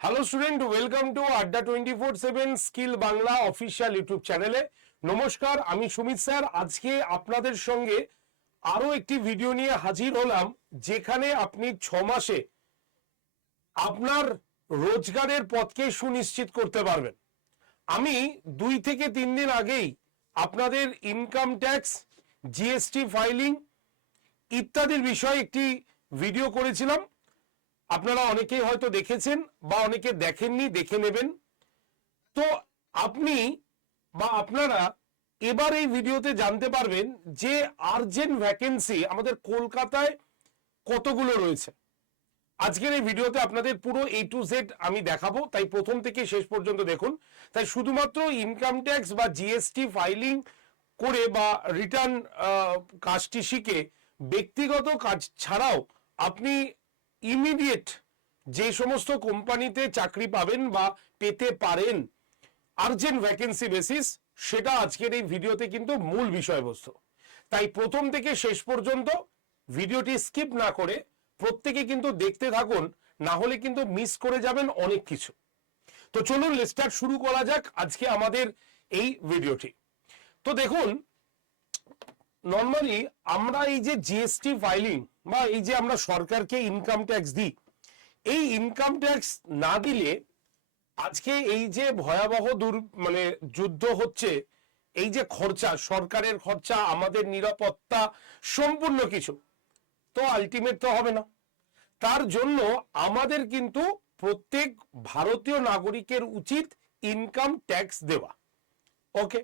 Hello student welcome to Adda twenty four seven skill Bangla official YouTube চ্যানেলে নমস্কার, আমি Sumit sir. আজকে আপনাদের সঙ্গে আরও একটি ভিডিও নিয়ে হাজির হলাম, যেখানে আপনি ছ মাসে আপনার রোজগারের পথকে সুনিশ্চিত করতে পারবেন। আমি দুই থেকে তিন দিন আগেই আপনাদের ইনকাম ট্যাক্স জিএসটি ফাইলিং ইত্যাদির বিষয়ে একটি ভিডিও করেছিলাম। আপনারা অনেকেই হয়তো দেখেছেন বা অনেকে দেখেননি, দেখে নেবেন। তো আপনি বা আপনারা এবার এই ভিডিওতে জানতে পারবেন যে আর্জেন্ট ভ্যাকেন্সি আমাদের কলকাতায় কতগুলো রয়েছে। আজকের এই ভিডিওতে আপনাদের পুরো এ টু জেড আমি দেখাবো, তাই প্রথম থেকে শেষ পর্যন্ত দেখুন। তাই শুধুমাত্র ইনকাম ট্যাক্স বা জিএসটি ফাইলিং করে বা রিটার্ন কাজটি শিখে ব্যক্তিগত কাজ ছাড়াও আপনি ইমিডিয়েট যে সমস্ত কোম্পানিতে চাকরি পাবেন বা পেতে পারেন আর্জেন্ট ভ্যাকেন্সি বেসিস সেটা আজকের এই ভিডিওতে কিন্তু মূল বিষয়বস্তু। তাই প্রথম থেকে শেষ পর্যন্ত ভিডিওটি স্কিপ না করে প্রত্যেকে কিন্তু দেখতে থাকুন, না হলে কিন্তু মিস করে যাবেন অনেক কিছু। তো চলুন স্টার্ট শুরু করা যাক আজকে আমাদের এই ভিডিওটি। তো দেখুন নর্মালি আমরা এই যে জিএসটি ফাইলিং বা এই যে আমরা সরকারকে ইনকাম ট্যাক্স দিই, এই ইনকাম ট্যাক্স না দিলে আজকে এই যে ভয়াবহ দূর মানে যুদ্ধ হচ্ছে, এই যে খরচা, সরকারের খরচা, আমাদের নিরাপত্তা, সম্পূর্ণ কিছু, তো আলটিমেট তো হবে না। তার জন্য আমাদের কিন্তু প্রত্যেক ভারতীয় নাগরিকের উচিত ইনকাম ট্যাক্স দেওয়া। ওকে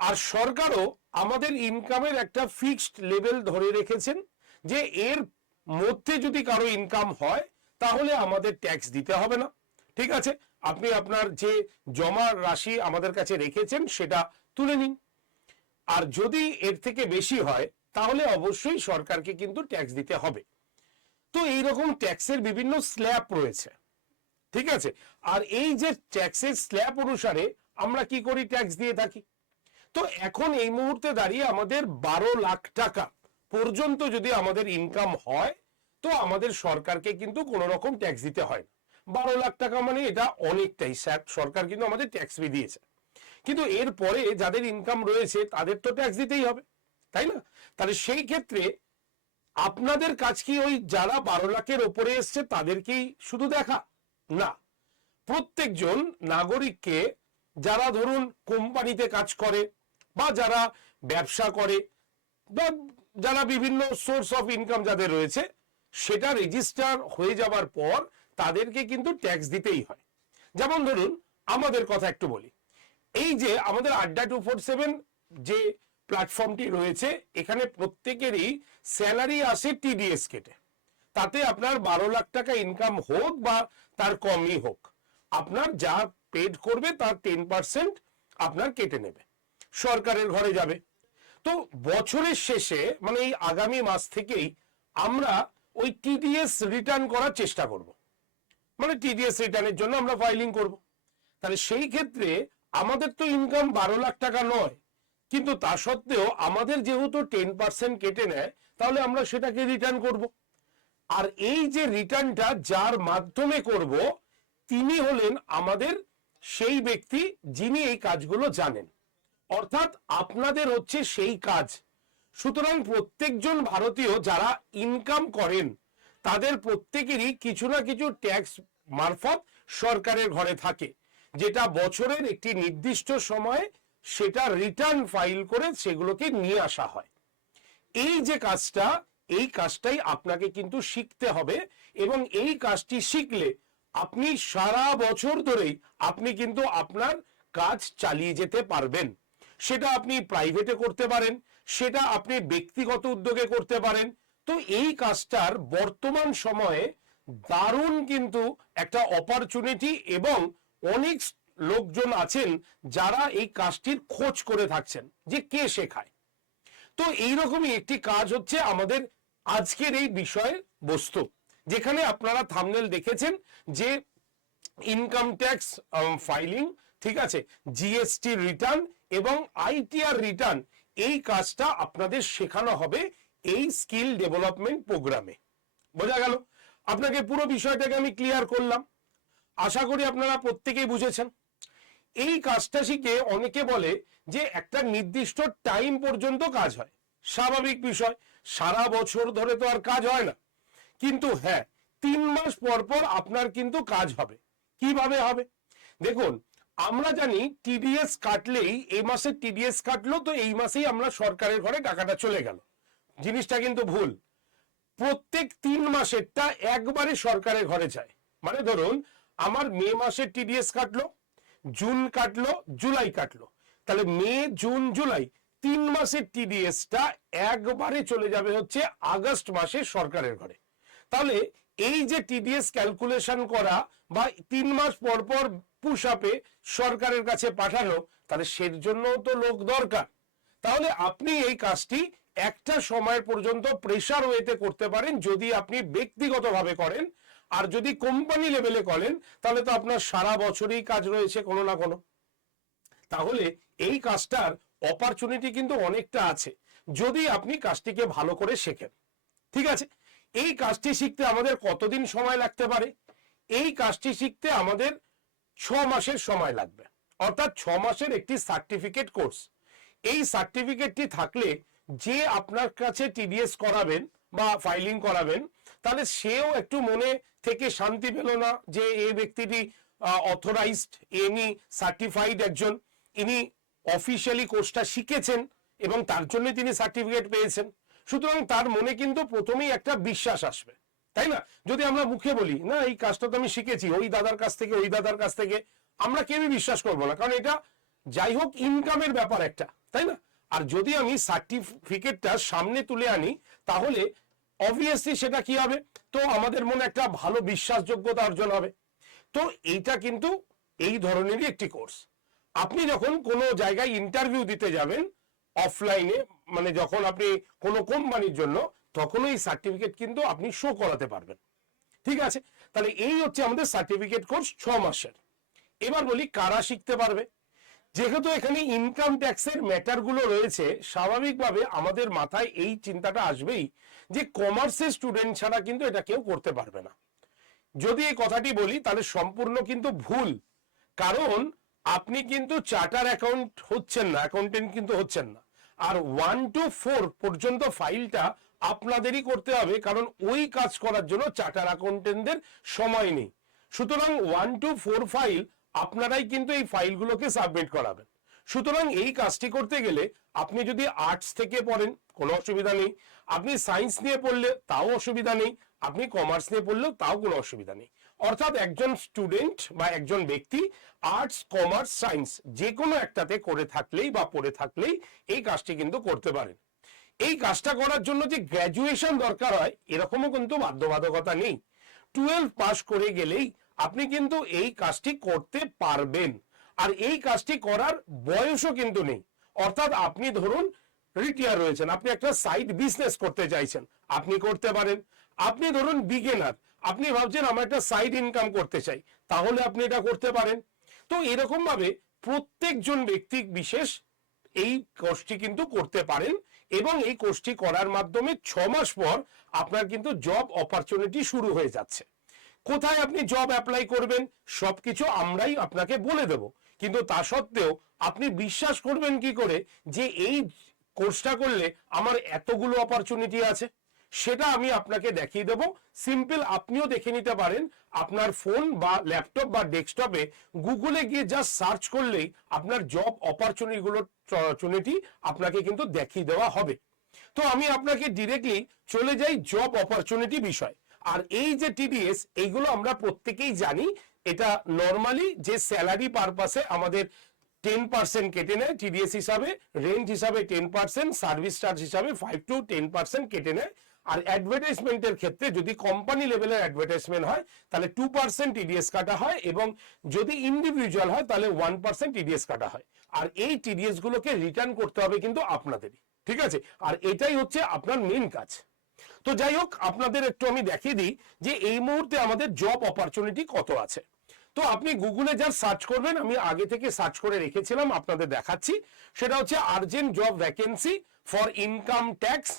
আর সরকারও আমাদের ইনকামের একটা ফিক্সড লেভেল ধরে রেখেছেন, যে এর মধ্যে যদি কারও ইনকাম হয়, তাহলে আমাদের ট্যাক্স দিতে হবে না। ঠিক আছে? আপনি আপনার যে জমা রাশি আমাদের কাছে রেখেছেন, সেটা তুলে নিন। আর যদি এর থেকে বেশি হয়, তাহলে অবশ্যই সরকারকে কিন্তু ট্যাক্স দিতে হবে। তো এইরকম ট্যাক্সের বিভিন্ন স্ল্যাব রয়েছে। ঠিক আছে? আর এই যে ট্যাক্সের স্ল্যাব অনুসারে আমরা কি করি ট্যাক্স দিয়ে থাকি? তো এখন এই মুহূর্তে দাঁড়িয়ে আমাদের বারো লাখ টাকা পর্যন্ত যদি আমাদের ইনকাম হয়, তো আমাদের সরকারকে কিন্তু কোনো রকম ট্যাক্স দিতে হয় না। বারো লাখ টাকা মানে এটা অনেকটাই সরকার কিন্তু আমাদের ট্যাক্স ফি দিয়েছে। কিন্তু এরপরে যাদের ইনকাম রয়েছে, তাদের তো ট্যাক্স দিতেই হবে, তাই না? তাহলে সেই ক্ষেত্রে আপনাদের কাজ কি ওই যারা বারো লাখের ওপরে এসছে, তাদেরকেই শুধু দেখা? না। প্রত্যেকজন নাগরিককে, যারা ধরুন কোম্পানিতে কাজ করে বা যারা ব্যবসা করে বা যারা বিভিন্ন সোর্স অফ ইনকাম যাদের রয়েছে, সেটা রেজিস্টার হয়ে যাবার পর তাদেরকে কিন্তু ট্যাক্স দিতেই হয়। যেমন ধরুন, আমাদের কথা একটু বলি। এই যে আমাদের আড্ডা টু ফোর সেভেন যে প্ল্যাটফর্মটি রয়েছে, এখানে প্রত্যেকেরই স্যালারি আসে টিডিএস কেটে তাতে আপনার বারো লাখ টাকা ইনকাম হোক বা তার কমই হোক, আপনার যা পেড করবে তার টেন পার্সেন্ট আপনার কেটে নেবে। সরকারের ঘরে যাবে। তো বছরের শেষে মানে এই আগামী মাস থেকেই আমরা ওই টিডিএস রিটার্ন করার চেষ্টা করব। মানে টিডিএস রিটার্নের জন্য আমরা ফাইলিং করব। তাহলে সেই ক্ষেত্রে আমাদের তো ইনকাম বারো লাখ টাকা নয়, কিন্তু তা সত্ত্বেও আমাদের যেহেতু টেন পার্সেন্ট কেটে নেয়, তাহলে আমরা সেটাকে রিটার্ন করব। আর এই যে রিটার্নটা যার মাধ্যমে করব, তিনি হলেন আমাদের সেই ব্যক্তি যিনি এই কাজগুলো জানেন। অর্থাৎ আপনাদের হচ্ছে সেই কাজ। সুতরাং প্রত্যেকজন ভারতীয় যারা ইনকাম করেন, তাদের প্রত্যেকেরই কিছু না কিছু ট্যাক্স মারফত সরকারের ঘরে থাকে। যেটা বছরের একটি নির্দিষ্ট সময়ে সেটা রিটার্ন ফাইল করে সেগুলোকে নিয়ে আসা হয়। এই যে কাজটা, এই কাজটাই আপনাকে কিন্তু শিখতে হবে এবং এই কাজটি শিখলে আপনি সারা বছর ধরেই আপনি কিন্তু আপনার কাজ চালিয়ে যেতে পারবেন। সেটা আপনি প্রাইভেটে করতে পারেন, সেটা আপনি ব্যক্তিগত উদ্যোগে করতে পারেন। তো এই কাজটার বর্তমান সময়ে দারুণ কিন্তু একটা অপরচুনিটি এবং অনেক লোকজন আছেন যারা এই কাজটির খোঁজ করে থাকছেন যে কে শেখায় তো এইরকমই একটি কাজ হচ্ছে আমাদের আজকের এই বিষয়ের বস্তু, যেখানে আপনারা থামনেল দেখেছেন যে ইনকাম ট্যাক্স ফাইলিং ঠিক আছে? জিএসটি রিটার্ন এবং আইটিআর রিটার্ন এই কাজটা আপনাদের শেখানো হবে এই স্কিল ডেভেলপমেন্ট প্রোগ্রামে বোঝা গেল? আপনাকে পুরো বিষয়টাকে আমি ক্লিয়ার করলাম। আশা করি আপনারা প্রত্যেকেই বুঝেছেন। এই কাজটা শিখে অনেকে বলে যে একটা নির্দিষ্ট টাইম পর্যন্ত কাজ হয়। স্বাভাবিক বিষয়, সারা বছর ধরে তো আর কাজ হয় না। কিন্তু হ্যাঁ তিন মাস পর পর আপনার কিন্তু কাজ হবে। কীভাবে হবে? দেখুন আমরা জানি টিডিএস কাটলেই এই মাসে টিডিএস কাটলো, তো এই মাসেই আমরা সরকারের ঘরে টাকাটা চলে গেল। জিনিসটা কিন্তু ভুল। প্রত্যেক তিন মাসেরটা একবারে সরকারের ঘরে যায়। মানে ধরুন, আমার মে মাসের টিডিএস কাটলো, জুন কাটলো, জুলাই কাটলো। তাহলে মে, জুন, জুলাই তিন মাসের টিডিএসটা একবারে চলে যাবে হচ্ছে আগস্ট মাসে সরকারের ঘরে। তাহলে এই যে টিডিএস ক্যালকুলেশন করা বা তিন মাস পর পর পুশ আপে সরকারের কাছে পাঠালো, তাহলে সের জন্য তো লোক দরকার। তাহলে আপনি এই কাজটি একটা সময় পর্যন্ত প্রেশার ওয়েতে করতে পারেন, যদি আপনি ব্যক্তিগতভাবে করেন, আর যদি কোম্পানি লেভেলে করেন, তাহলে তো আপনার সারা বছরই কাজ রয়েছে কোনো না কোনো। তাহলে এই কাজটার অপরচুনিটি কিন্তু অনেকটা আছে, যদি আপনি কাজটিকে ভালো করে শেখেন। ঠিক আছে? এই কাজটি শিখতে আমাদের কতদিন সময় লাগতে পারে? এই কাজটি শিখতে আমাদের ছ মাসের সময় লাগবে। অর্থাৎ ছ মাসের একটি সার্টিফিকেট কোর্স এই সার্টিফিকেটটি থাকলে যে আপনার কাছে টিডিএস করাবেন বা ফাইলিং করাবেন, তাহলে সেও একটু মনে থেকে শান্তি পেল না যে এই ব্যক্তিটি অথরাইজড ইনি সার্টিফাইড একজন। ইনি অফিসিয়ালি কোর্সটা শিখেছেন এবং তার জন্য তিনি সার্টিফিকেট পেয়েছেন। সুতরাং তার মনে কিন্তু প্রথমেই একটা বিশ্বাস আসবে। তাই না? যদি আমরা মুখে বলি, না, এই কাজটা তো আমি শিখেছি, ওই দাদার কাছ থেকে, ওই দাদার কাছ থেকে, আমরা কেউই বিশ্বাস করব না। কারণ এটা যাই হোক ইনকামের ব্যাপার একটা, তাই না? আর যদি আমি সার্টিফিকেটটা সামনে তুলে আনি, তাহলে অবভিয়াসলি সেটা কি হবে? তো আমাদের মনে একটা ভালো বিশ্বাসযোগ্যতা অর্জন হবে। তো এইটা কিন্তু এই ধরনেরই একটি কোর্স আপনি যখন কোনো জায়গায় ইন্টারভিউ দিতে যাবেন অফলাইনে মানে যখন আপনি কোনো কোম্পানির জন্য তখন এই সার্টিফিকেট কিন্তু আপনি শো করাতে পারবেন। ঠিক আছে? তাহলে এই হচ্ছে আমাদের সার্টিফিকেট কোর্স ছ মাসের। এবার বলি কারা শিখতে পারবে? যেহেতু এখানে ইনকাম ট্যাক্সের ম্যাটারগুলো রয়েছে, স্বাভাবিকভাবে আমাদের মাথায় এই চিন্তাটা আসবেই যে কমার্সের স্টুডেন্ট ছাড়া কিন্তু এটা কেউ করতে পারবে না। যদি এই কথাটি বলি, তাহলে সম্পূর্ণ কিন্তু ভুল। কারণ আপনি কিন্তু চার্টার অ্যাকাউন্ট হচ্ছেন না অ্যাকাউন্টেন্ট কিন্তু হচ্ছেন না। আর ওয়ান টু ফোর পর্যন্ত ফাইলটা আপনাদেরই করতে হবে, কারণ ওই কাজ করার জন্য চার্টার অ্যাকাউন্টেন্টদের সময় নেই। সুতরাং ওয়ান টু ফোর ফাইল আপনারাই কিন্তু এই ফাইলগুলোকে সাবমিট করাবেন। সুতরাং এই কাজটি করতে গেলে আপনি যদি আর্টস থেকে পড়েন, কোনো অসুবিধা নেই। আপনি সায়েন্স নিয়ে পড়লে তাও অসুবিধা নেই। আপনি কমার্স নিয়ে পড়লেও তাও কোনো অসুবিধা নেই। অর্থাৎ একজন স্টুডেন্ট বা একজন ব্যক্তি আর্টস কমার্স সায়েন্স যে কোনো একটাতে করে থাকলেই বা পড়ে থাকলেই এই কাজটি কিন্তু করতে পারেন। এই কাজটা করার জন্য যে গ্র্যাজুয়েশন দরকার হয়, এরকমও কিন্তু বাধ্যবাধকতা নেই। টুয়েলভ পাস করে গেলেই আপনি কিন্তু এই কাজটি করতে পারবেন। আর এই কাজটি করার বয়সও কিন্তু নেই। অর্থাৎ আপনি ধরুন রিটায়ার রয়েছেন, আপনি একটা সাইড বিজনেস করতে চাইছেন, আপনি করতে পারেন। আপনি ধরুন বিগেনার আপনি ভাবছেন আমার একটা সাইড ইনকাম করতে চাই, তাহলে আপনি এটা করতে পারেন। তো এরকম ভাবে প্রত্যেকজন ব্যক্তি বিশেষ এই কোর্সটি কিন্তু করতে পারেন এবং এই কোর্সটি করার মাধ্যমে ছ মাস পর আপনার কিন্তু জব অপরচুনিটি শুরু হয়ে যাচ্ছে। কোথায় আপনি জব অ্যাপ্লাই করবেন সবকিছু আমরাই আপনাকে বলে দেব। কিন্তু তা সত্ত্বেও আপনি বিশ্বাস করবেন কি করে যে এই কোর্সটা করলে আমার এতগুলো অপরচুনিটি আছে? সেটা আমি আপনাকে দেখিয়ে দেব। সিম্পল আপনিও দেখে নিতে পারেন আপনার ফোন বা ল্যাপটপ বা ডেস্কটপে গুগলে গিয়ে জাস্ট সার্চ করলেই আপনার জব অপরচুনিটিগুলোর অপরচুনিটি আপনাকে কিন্তু দেখিয়ে দেওয়া হবে। তো আমি আপনাকে ডিরেক্টলি চলে যাই জব অপরচুনিটি বিষয়। আর এই যে টিডিএস এইগুলো আমরা প্রত্যেকেই জানি। এটা নর্মালি যে স্যালারি পারপাসে আমাদের টেন পার্সেন্ট কেটে নেয় টিডিএস হিসাবে রেন্ট হিসাবে টেন পার্সেন্ট সার্ভিস চার্জ হিসাবে ফাইভ টু টেন পার্সেন্ট কেটে নেয়। আর অ্যাডভার্টাইজমেন্টের ক্ষেত্রে যদি কোম্পানি লেভেলের অ্যাডভার্টাইজমেন্ট হয়, তাহলে টু পার্সেন্ট টিডিএস কাটা হয় এবং যদি ইন্ডিভিজুয়াল হয়, তাহলে ওয়ান পার্সেন্ট টিডিএস কাটা হয়। আর এই টিডিএস গুলোকে রিটার্ন করতে হবে কিন্তু আপনাদেরই, ঠিক আছে? আর এটাই হচ্ছে আপনার মেন কাজ। তো যাই হোক, আপনাদের একটু আমি দেখিয়ে দিই যে এই মুহূর্তে আমাদের জব অপরচুনিটি কত আছে। তো আপনি গুগলে যা সার্চ করবেন, আমি আগে থেকে সার্চ করে রেখেছিলাম, আপনাদের দেখাচ্ছি। সেটা হচ্ছে urgent job vacancy for income tax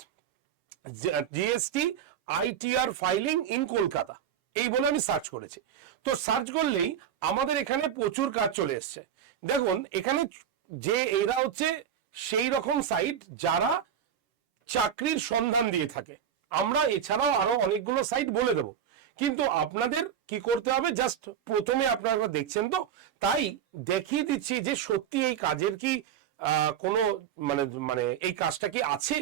GST, ITR filing in Kolkata. এই বলে আমি সার্চ করেছি। তো সার্চ করলেই আমাদের এখানে প্রচুর কাজ চলে এসছে। দেখুন, এখানে যে এরা হচ্ছে সেই রকম সাইট যারা চাকরির সন্ধান দিয়ে থাকে। আমরা এছাড়াও আরও অনেকগুলো সাইট বলে দেব। কিন্তু আপনাদের কি করতে হবে? জাস্ট প্রথমে আপনারা দেখছেন তো? তাই দেখিয়ে দিচ্ছি যে সত্যি এই কাজের কি কোনো মানে মানে এই কাজটা কি আছে?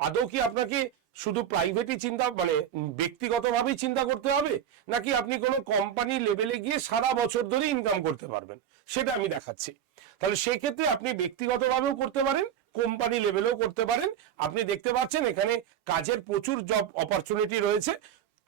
আদৌ কি আপনাকে শুধু প্রাইভেটই চিন্তা মানে ব্যক্তিগতভাবেই চিন্তা করতে হবে, নাকি আপনি কোনো কোম্পানি লেভেলে গিয়ে সারা বছর ধরে ইনকাম করতে পারবেন? সেটা আমি দেখাচ্ছি। তাহলে সেক্ষেত্রে আপনি ব্যক্তিগতভাবেও করতে পারেন কোম্পানি লেভেলেও করতে পারেন। আপনি দেখতে পাচ্ছেন এখানে কাজের প্রচুর জব অপরচুনিটি রয়েছে।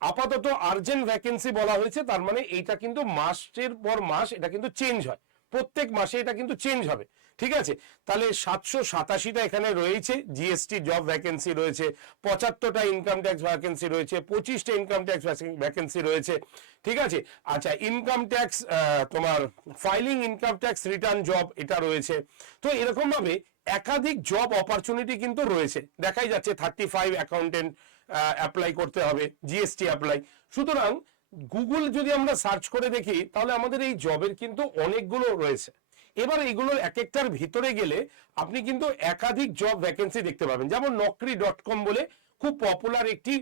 আপাতত আর্জেন্ট ভ্যাকেন্সি বলা হয়েছে, তার মানে এইটা কিন্তু মাসের পর মাস এটা কিন্তু চেঞ্জ হয়। প্রত্যেক মাসে এটা কিন্তু চেঞ্জ হবে। ঠিক আছে? তাহলে সাতশো সাতাশিটা এখানে রয়েছে। জিএসটি জব ভ্যাকেন্সি রয়েছে, পঁচাত্তরটা ইনকাম ট্যাক্স ভ্যাকেন্সি রয়েছে, পঁচিশটা ইনকাম ট্যাক্স ভ্যাকেন্সি রয়েছে, ঠিক আছে? আচ্ছা ইনকাম ট্যাক্স তোমার filing income tax return job এটা রয়েছে। তো এরকম ভাবে একাধিক জব অপরচুনিটি কিন্তু রয়েছে। দেখাই যাচ্ছে থার্টি ফাইভ অ্যাকাউন্টেন্ট অ্যাপ্লাই করতে হবে জিএসটি অ্যাপ্লাই সুতরাং গুগল যদি আমরা সার্চ করে দেখি, তাহলে আমাদের এই জবের কিন্তু অনেকগুলো রয়েছে। এবার এইগুলোর এক একটার ভিতরে গেলে আপনি কিন্তু একাধিক জব ভ্যাকেন্সি দেখতে পাবেন। যেমন নকরি ডট কম বলে খুব পপুলার একটি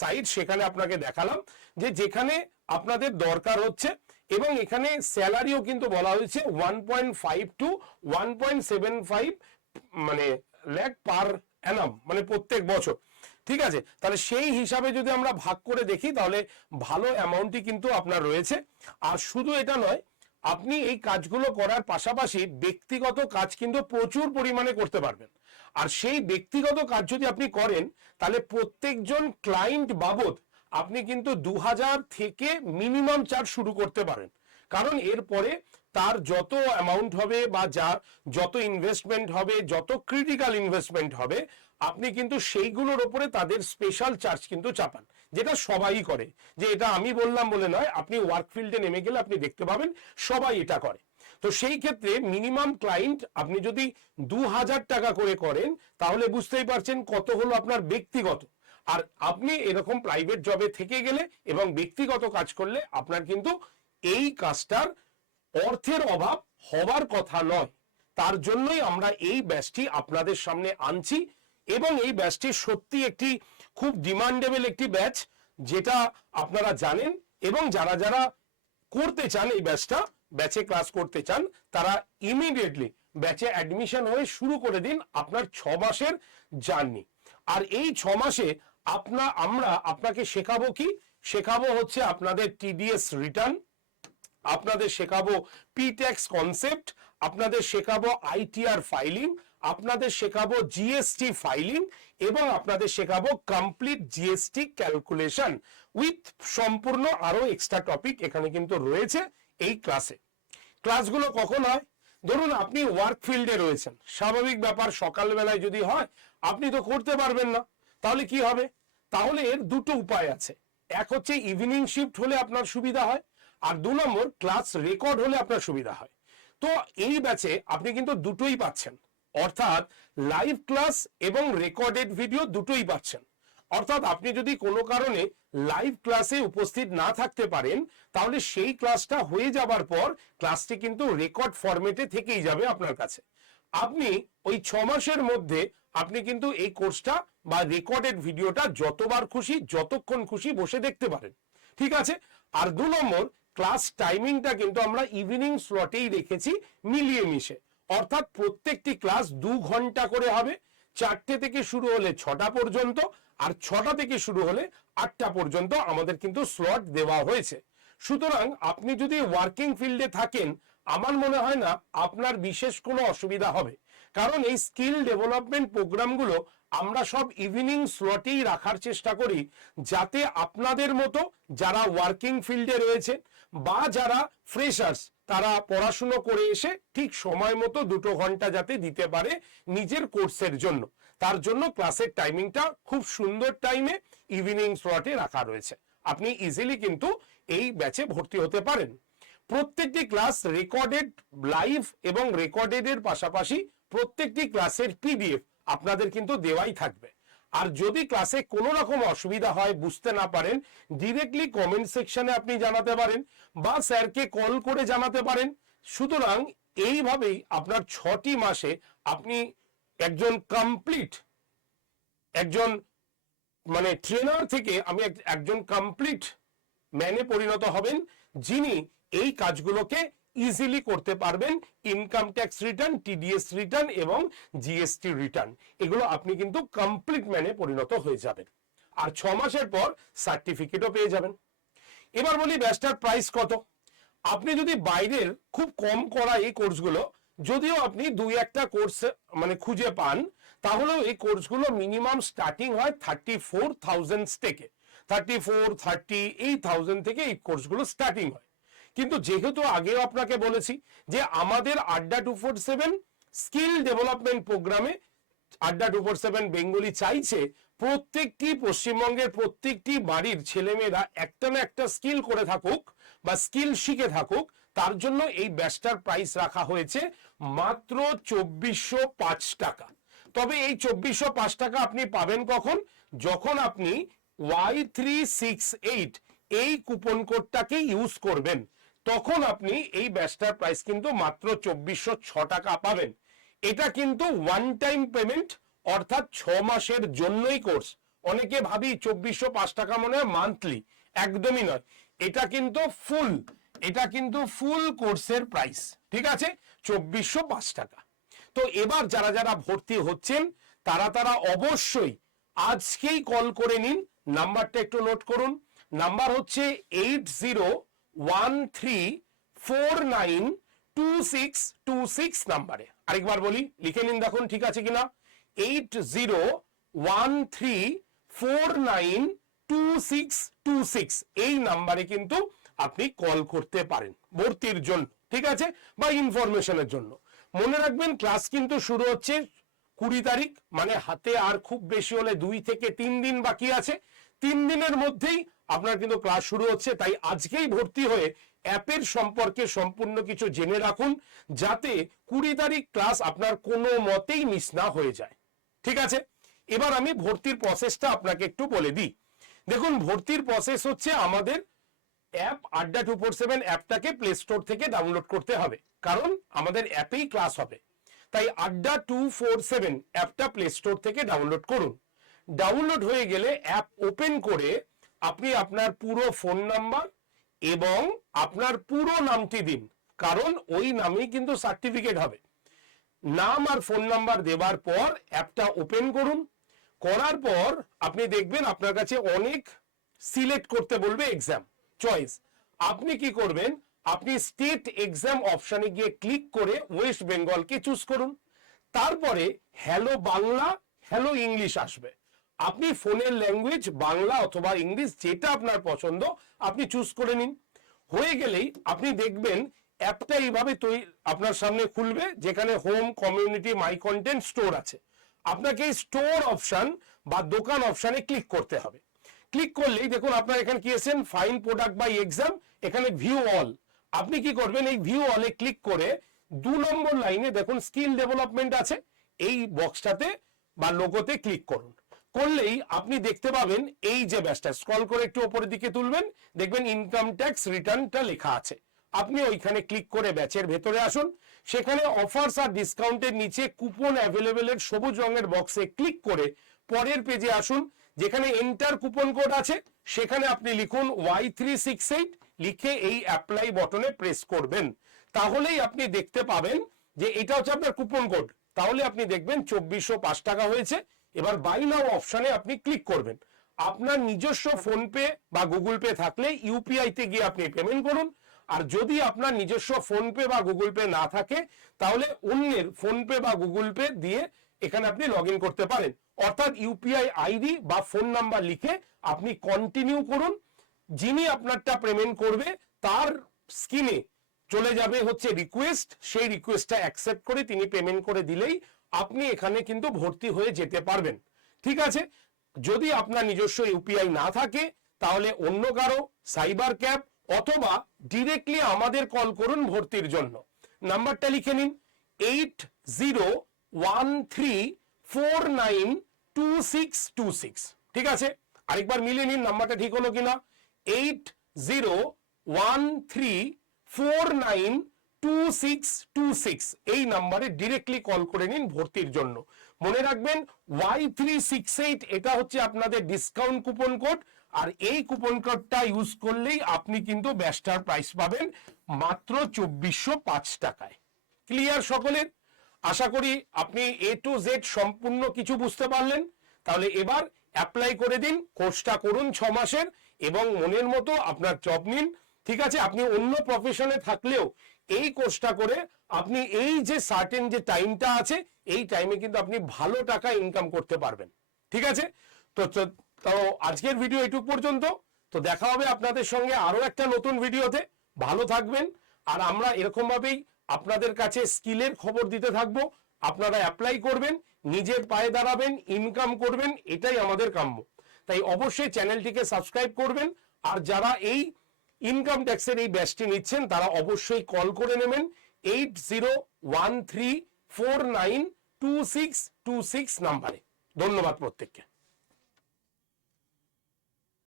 সাইট সেখানে আপনাকে দেখালাম যে যেখানে আপনাদের দরকার হচ্ছে এবং এখানে স্যালারিও কিন্তু বলা হয়েছে one point five to one point seven five মানে ল্যাক পার অ্যানাম মানে প্রত্যেক বছর। ঠিক আছে? তাহলে সেই হিসাবে যদি আমরা ভাগ করে দেখি তাহলে ভালো অ্যামাউন্টই কিন্তু আপনার রয়েছে। আর শুধু এটা নয় আপনি এই কাজগুলো করার পাশাপাশি ব্যক্তিগত কাজ কিন্তু প্রচুর পরিমাণে করতে পারবেন। আর সেই ব্যক্তিগত কাজ যদি আপনি করেন, তাহলে প্রত্যেকজন ক্লায়েন্ট বাবদ আপনি কিন্তু দু হাজার থেকে মিনিমাম চার্জ শুরু করতে পারেন। কারণ এরপরে তার যত অ্যামাউন্ট হবে বা যা যত ইনভেস্টমেন্ট হবে, যত ক্রিটিক্যাল ইনভেস্টমেন্ট হবে আপনি কিন্তু সেইগুলোর ওপরে তাদের স্পেশাল চার্জ কিন্তু চাপান, যেটা সবাই করে। যে এটা আমি বললাম বলে নয়, আপনি ওয়ার্ক ফিল্ডে নেমে গেলে আপনি দেখতে পাবেন সবাই এটা করে। তো সেই ক্ষেত্রে মিনিমাম ক্লায়েন্ট আপনি যদি দু হাজার টাকা করে করেন, তাহলে বুঝতেই পারছেন কত হলো আপনার ব্যক্তিগত। আর আপনি এরকম প্রাইভেট জবে থেকে গেলে এবং ব্যক্তিগত কাজ করলে আপনার কিন্তু এই কাজটার অর্থের অভাব হবার কথা নয়। তার জন্যই আমরা এই ব্যাচটি আপনাদের সামনে আনছি। এবং এই ব্যাচটি সত্যি একটি খুব ডিমান্ডেবল একটি ব্যাচ, যেটা আপনারা জানেন এবং যারা যারা করতে চান এই ব্যাচটা, ব্যাচে ক্লাস করতে চান, তারা ইমিডিয়েটলি ব্যাচে অ্যাডমিশন হয়ে শুরু করে দিন আপনার ছ মাসের জার্নি আর এই ছ মাসে আপনা, আমরা আপনাকে শেখাবো কি? শেখাবো হচ্ছে আপনাদের টিডিএস রিটার্ন আপনাদের শেখাবো পিট্যাক্স কনসেপ্ট আপনাদের শেখাবো আইটিআর ফাইলিং আপনাদের শেখাবো জিএসটি ফাইলিং এবং আপনাদের শেখাবো কমপ্লিট জিএসটি ক্যালকুলেশন উইথ সম্পূর্ণ আরও এক্সট্রা টপিক এখানে কিন্তু রয়েছে এই ক্লাসে ক্লাসগুলো কখন হয়? ধরুন আপনি ওয়ার্ক ফিল্ডে রয়েছেন, স্বাভাবিক ব্যাপার সকালবেলায় যদি হয়, আপনি তো করতে পারবেন না, তাহলে কি হবে? তাহলে এর দুটো উপায় আছে। এক হচ্ছে ইভিনিং শিফট হলে আপনার সুবিধা হয়, আর দু নম্বর ক্লাস রেকর্ড হলে আপনার সুবিধা হয়। তো এই ব্যাচে আপনি কিন্তু দুটোই পাচ্ছেন। অর্থাৎ লাইভ ক্লাস এবং রেকর্ডেড ভিডিও দুটোই পাচ্ছেন। অর্থাৎ আপনি যদি কোনো কারণে লাইভ ক্লাসে উপস্থিত না থাকতে পারেন, তাহলে সেই ক্লাসটা হয়ে যাবার পর ক্লাসটি কিন্তু রেকর্ড ফরম্যাটে থেকেই যাবে আপনার কাছে। আপনি ওই ছ মাসের মধ্যে আপনি কিন্তু এই কোর্সটা বা রেকর্ডেড ভিডিওটা যতবার খুশি, যতক্ষণ খুশি বসে দেখতে পারেন। ঠিক আছে? আর দু নম্বর ক্লাস টাইমিংটা কিন্তু আমরা ইভিনিং স্লটেই রেখেছি মিলিয়ে মিশে। অর্থাৎ প্রত্যেকটি ক্লাস দু ঘণ্টা করে হবে। চারটে থেকে শুরু হলে ছটা পর্যন্ত আর ছটা থেকে শুরু হলে আটটা পর্যন্ত আমাদের কিন্তু স্লট দেওয়া হয়েছে। সুতরাং আপনি যদি ওয়ার্কিং ফিল্ডে থাকেন, আমার মনে হয় না আপনার বিশেষ কোনো অসুবিধা হবে। কারণ এই স্কিল ডেভেলপমেন্ট প্রোগ্রামগুলো আমরা সব ইভিনিং স্লটেই রাখার চেষ্টা করি যাতে আপনাদের মতো যারা ওয়ার্কিং ফিল্ডে রয়েছে বা যারা ফ্রেশার্স তারা পড়াশুনো করে এসে ঠিক সময় মতো দুটো ঘণ্টা যাতে দিতে পারে নিজের কোর্সের জন্য। তার জন্য ক্লাসের টাইমিংটা খুব সুন্দর টাইমে ইভিনিং স্লটে রাখা রয়েছে। আপনি ইজিলি কিন্তু এই ব্যাচে ভর্তি হতে পারেন। প্রত্যেকটি ক্লাস রেকর্ডেড লাইভ এবং রেকর্ডেড এর পাশাপাশি প্রত্যেকটি ক্লাসের পিডিএফ আপনাদের কিন্তু দেওয়াই থাকবে। আর যদি ক্লাসে কোনো রকম অসুবিধা হয়, বুঝতে না পারেন ডিরেক্টলি কমেন্ট সেকশনে আপনি জানাতে পারেন বা স্যারকে কল করে জানাতে পারেন। সুতরাং এইভাবেই আপনার ছটি মাসে আপনি একজন কমপ্লিট একজন মানে ট্রেনার থেকে আমি একজন কমপ্লিট ম্যানে পরিণত হবেন, যিনি এই কাজগুলোকে ইজিলি করতে পারবেন income tax return TDS return এবং জিএসটি রিটার্ন এগুলো আপনি কিন্তু কমপ্লিট ম্যানে পরিণত হয়ে যাবেন। আর ছ মাসের পর সার্টিফিকেটও পেয়ে যাবেন। এবার বলি ব্যাচটার প্রাইস কত? আপনি যদি বাইরের খুব কম করা এই কোর্সগুলো যদিও আপনি দুই একটা কোর্স মানে খুঁজে পান, তাহলেও এই কোর্সগুলো মিনিমাম স্টার্টিং হয় থার্টি ফোর থাউজেন্ড থেকে থার্টি ফোর থার্টি এই থাউজেন্ড থেকে এই কোর্সগুলো স্টার্টিং হয়। কিন্তু যেহেতু আগেও আপনাকে বলেছি যে আমাদের Adda two four seven skill development প্রোগ্রামে Adda two four seven Bengali চাইছে, প্রত্যেকটি পশ্চিমবঙ্গের প্রত্যেকটি বাড়ির ছেলেমেয়েরা একটা না একটা স্কিল করে থাকুক বা স্কিল শিখে থাকুক, তার জন্য এই ব্যাচটার প্রাইস রাখা হয়েছে মাত্র চব্বিশশো পাঁচ টাকা। তবে এই চব্বিশশো পাঁচ টাকা আপনি পাবেন কখন? যখন আপনি ওয়াই থ্রি সিক্স এইট এই কুপন কোডটাকে ইউজ করবেন। তখন আপনি এই ব্যাচটার প্রাইস কিন্তু মাত্র চব্বিশশো ছ টাকা পাবেন। এটা কিন্তু ওয়ান টাইম পেমেন্ট অর্থাৎ ছ মাসের জন্যই কোর্স অনেকে ভাবি চব্বিশশো পাঁচ টাকা মনে হয় মান্থলি একদমই নয়। এটা কিন্তু ফুল এটা কিন্তু ফুল কোর্সের প্রাইস ঠিক আছে? চব্বিশশো পাঁচ টাকা। তো এবার যারা যারা ভর্তি হচ্ছেন, তারা তারা অবশ্যই আজকেই কল করে নিন। নাম্বারটা একটু নোট করুন। নাম্বার হচ্ছে eight zero one three four nine two six two six নাম্বারে আরেকবার বলি, লিখে নিন দেখুন ঠিক আছে কিনা। Eight zero one three four nine two six two six এই নাম্বারে কিন্তু আপনি কল করতে পারেন ভর্তির জন্য, ঠিক আছে? বা ইনফরমেশনের জন্য। মনে রাখবেন ক্লাস কিন্তু শুরু হচ্ছে কুড়ি তারিখ মানে হাতে আর খুব বেশি হলে দুই থেকে তিন দিন বাকি আছে। তিন দিনের মধ্যেই আপনার কিন্তু ক্লাস শুরু হচ্ছে, তাই আজকেই ভর্তি হয়ে অ্যাপের সম্পর্কে সম্পূর্ণ কিছু জেনে রাখুন, যাতে কুড়ি তারিখ ক্লাস আপনার কোনো মতেই মিস না হয়ে যায়। ঠিক আছে? এবার আমি ভর্তির প্রসেসটা আপনাকে একটু বলে দিই। দেখুন, ভর্তির প্রসেস হচ্ছে আমাদের app Adda two four seven অ্যাপটাকে play store থেকে ডাউনলোড করতে হবে। কারণ আমাদের অ্যাপেই ক্লাস হবে। তাই আড্ডা টু ফোর সেভেন অ্যাপটা প্লে স্টোর থেকে ডাউনলোড করুন। ডাউনলোড হয়ে গেলে অ্যাপ ওপেন করে আপনি আপনার পুরো ফোন নাম্বার এবং আপনার পুরো নামটি দিন, কারণ ওই নামেই কিন্তু সার্টিফিকেট হবে। নাম আর ফোন নাম্বার দেওয়ার পর অ্যাপটা ওপেন করুন। করার পর আপনি দেখবেন আপনার কাছে অনেক সিলেক্ট করতে বলবে এক্সাম চয়েস আপনি কি করবেন? আপনি স্টেট এক্সাম অপশানে গিয়ে ক্লিক করে ওয়েস্ট বেঙ্গলকে চুজ করুন। তারপরে হ্যালো বাংলা হ্যালো ইংলিশ আসবে। আপনি ফোনের ল্যাঙ্গুয়েজ বাংলা অথবা ইংলিশ যেটা আপনার পছন্দ, আপনি চুজ করে নিন। হয়ে গেলেই আপনি দেখবেন অ্যাপটা এইভাবে তৈরি আপনার সামনে খুলবে, যেখানে home community my content store আছে। আপনাকে এই স্টোর অপশন বা দোকান অপশানে ক্লিক করতে হবে। ক্লিক করলেই দেখুন আপনার এখানে কি আছেন ফাইন প্রোডাক্ট বাই এক্সাম এখানে ভিউ অল আপনি কি করবেন? এই ভিউ অলে ক্লিক করে দু নম্বর লাইনে দেখুন স্কিল ডেভেলপমেন্ট আছে। এই বক্সটাতে বা লোগোতে ক্লিক করুন। করলেই আপনি দেখতে পাবেন এই যে ব্যাচটা স্ক্রল করে একটু ওপরের দিকে তুলবেন, দেখবেন ইনকাম ট্যাক্স রিটার্নটা লেখা আছে। আপনি ওইখানে ক্লিক করে ব্যাচের ভেতরে আসুন, সেখানে অফার্স আর ডিসকাউন্টের নিচে কুপন অ্যাভেলেবেলের সবুজ রঙের বক্সে ক্লিক করে পরের পেজে আসুন, যেখানে এন্টার কুপন কোড আছে, সেখানে আপনি লিখুন ওয়াই থ্রি সিক্স এইট লিখে এই অ্যাপ্লাই বটনে প্রেস করবেন। তাহলেই আপনি দেখতে পাবেন যে এটা হচ্ছে আপনার কুপন কোড তাহলে আপনি দেখবেন চব্বিশশো পাঁচ টাকা হয়েছে এবার বাই নাও অপশনে আপনি ক্লিক করবেন। আপনার নিজস্ব ফোন পে বা গুগল পে থাকলে ইউপিআই তে গিয়ে আপনি পেমেন্ট করুন। আর যদি আপনার নিজস্ব ফোন পে বা গুগল পে না থাকে, তাহলে অন্যের ফোন পে বা গুগল পে দিয়ে এখানে আপনি লগ করতে পারেন। অর্থাৎ ইউপিআই আইডি বা ফোন নাম্বার লিখে আপনি কন্টিনিউ করুন। যিনি আপনারটা পেমেন্ট করবে, তার স্কিনে চলে যাবে হচ্ছে রিকোয়েস্ট সেই রিকোয়েস্টটা অ্যাকসেপ্ট করে তিনি পেমেন্ট করে দিলেই আপনি এখানে কিন্তু ভর্তি হয়ে যেতে পারবেন। ঠিক আছে? যদি আপনার নিজস্ব ইউপিআই না থাকে, তাহলে অন্য কারও সাইবার ক্যাব অথবা ডিরেক্টলি আমাদের কল করুন ভর্তির জন্য। নাম্বারটা লিখে নিন, eight zero one three four nine two six two six. ঠিক আছে? আরেকবার মিলিয়ে নিন, নাম্বারটা ঠিক হলো কিনা। Eight zero one three four nine two six two six এই নাম্বারে ডিরেক্টলি কল করে নিন ভর্তির জন্য। মনে রাখবেন ওয়াই থ্রি সিক্স এইট এটা হচ্ছে আপনাদের ডিসকাউন্ট কুপন কোড আর এই কুপন কোডটা ইউজ করলেই আপনি কিন্তু প্রাইস পাবেন মাত্র চব্বিশশো পাঁচ টাকায়। ক্লিয়ার সকলের? আশা করি আপনি এ টু জেড সম্পূর্ণ কিছু বুঝতে পারলেন। তাহলে এবার অ্যাপ্লাই করে দিন কোর্সটা করুন ছ মাসের, এবং মনের মতো আপনার জব নিন। ঠিক আছে, আপনি অন্য প্রফেশনে থাকলেও এই কোর্সটা করে আপনি এই যে সার্টেন যে টাইমটা আছে, এই টাইমে কিন্তু আপনি ভালো টাকা ইনকাম করতে পারবেন। ঠিক আছে? তো, তো- আজকের ভিডিও এটুক পর্যন্ত। তো দেখা হবে আপনাদের সঙ্গে আরও একটা নতুন ভিডিওতে ভালো থাকবেন। আর আমরা এরকম ভাবেই আপনাদের কাছে স্কিলের খবর দিতে থাকব। আপনারা অ্যাপ্লাই করবেন, নিজের পায়ে দাঁড়াবেন ইনকাম করবেন, এটাই আমাদের কাম্য। তাই অবশ্যই চ্যানেলটিকে সাবস্ক্রাইব করবেন। আর যারা এই ইনকাম ট্যাক্সের এই ব্যাচটি নিচ্ছেন, তারা অবশ্যই কল করে নেবেন। Eight zero one three four nine two six two six নাম্বারে। ধন্যবাদ প্রত্যেককে।